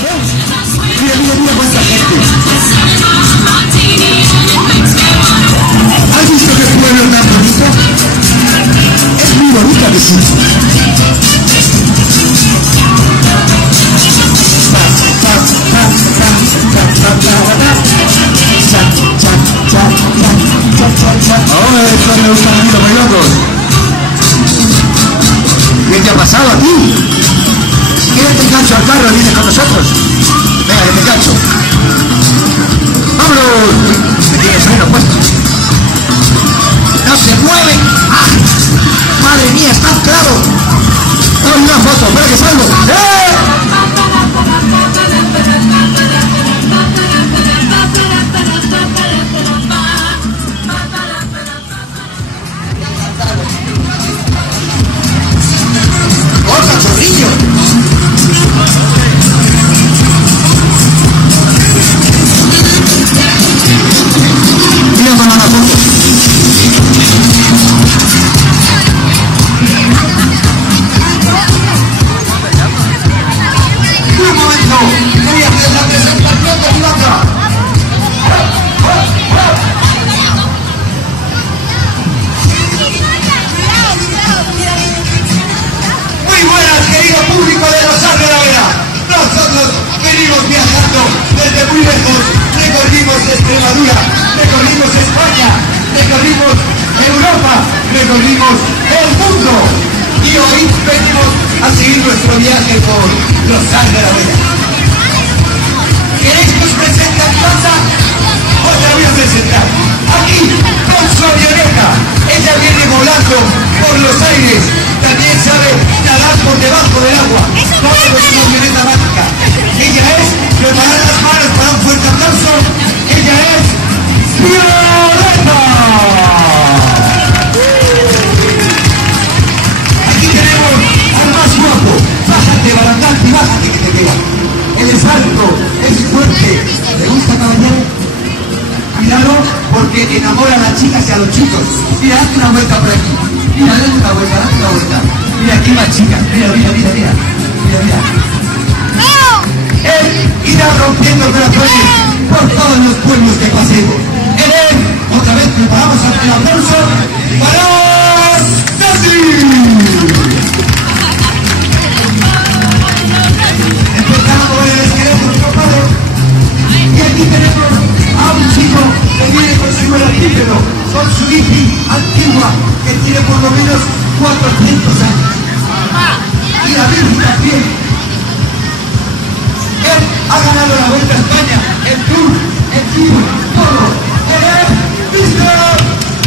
Mira, mira, mira cuánta gente. ¿Has visto qué pueblo tan bonito? Es muy bonita que sí. Ahora esto me gusta mucho, muy locos. ¿Qué te ha pasado a ti? ¿Quieres te engancho al carro y vienes con nosotros? Venga, que te engancho. ¡Vámonos! Me tienes freno puesto. ¡No se mueve! ¡Ah! ¡Madre mía, está anclado! ¡Dame una foto! ¡Espera que salgo! Recorrimos el mundo y hoy venimos a seguir nuestro viaje por los Sal de la Vega. ¿Queréis que os presente a mi banda? Os la voy a presentar. Aquí, con su avioneta. Ella viene volando por los aires. También sabe nadar por debajo del agua. Todo es una avioneta mágica. Ella es, preparad las manos para un fuerte aplauso. Ella es Violeta. Bájate, barandante, bájate que te pega. Él es alto, es fuerte. ¿Le gusta, caballero? Cuidado, porque enamora a las chicas y a los chicos. Mira, date una vuelta por aquí. Mira, date una vuelta, date una vuelta. Mira, aquí más chicas. Mira, mira, mira, mira. Mira, mira. Él irá rompiendo corazones por todos los pueblos que pasemos. Él, otra vez preparamos el aplauso para Nati. Y aquí tenemos a un chico que viene con su velocípedo, con su bici antigua, que tiene por lo menos 400 años. Y la bici también. Él ha ganado la Vuelta a España, el Tour, el Giro, todo. Él es Mr.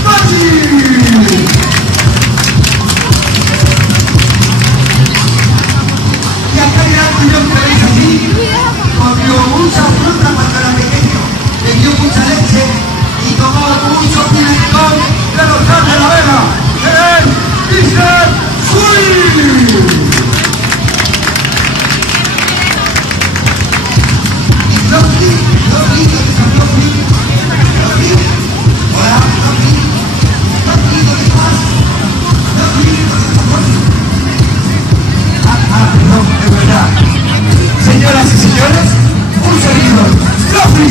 Maggi. Y acá irá un millón que veis así. Comió mucha fruta cuando era pequeño, le dio mucha leche y tomó mucho pimentón de los Sal de la Vega. ¡El Mr. Sui! Y Loki, ¿dónde está Loki? Loki, hola, Loki, ¿dónde estás? Loki, ¿dónde está Loki? Perdón, es verdad. Señoras y señores, un servidor, Loki.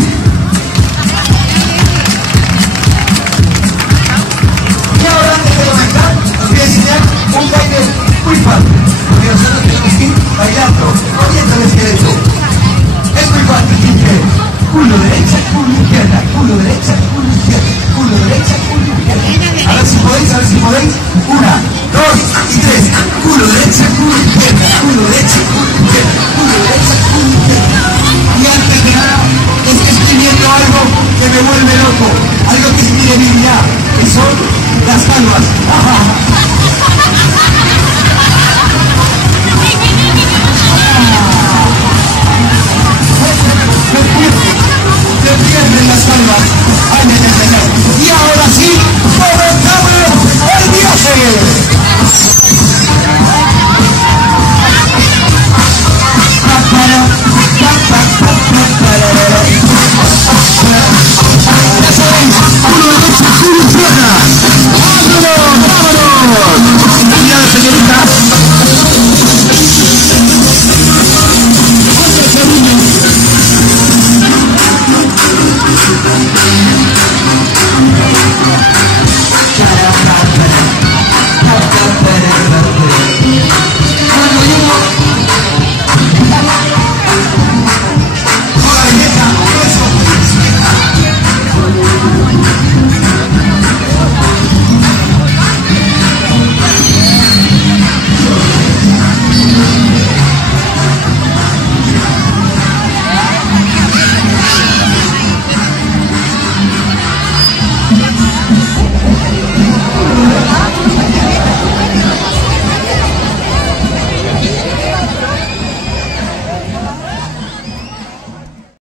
Y ahora, antes de comenzar, os voy a enseñar un baile muy fácil, porque nosotros tenemos que ir bailando, moviendo el esqueleto. Es muy fácil, dice culo derecha, culo izquierda, culo derecha, culo izquierda, culo derecha, culo izquierda. A ver si podéis, a ver si podéis. 1, 2 y 3. Culo derecha, culo izquierda, culo derecha, culo izquierda, culo derecha, culo izquierda. Y antes de nada, es que estoy viendo algo que me vuelve loco, algo que es mi debilidad, que son las palmas.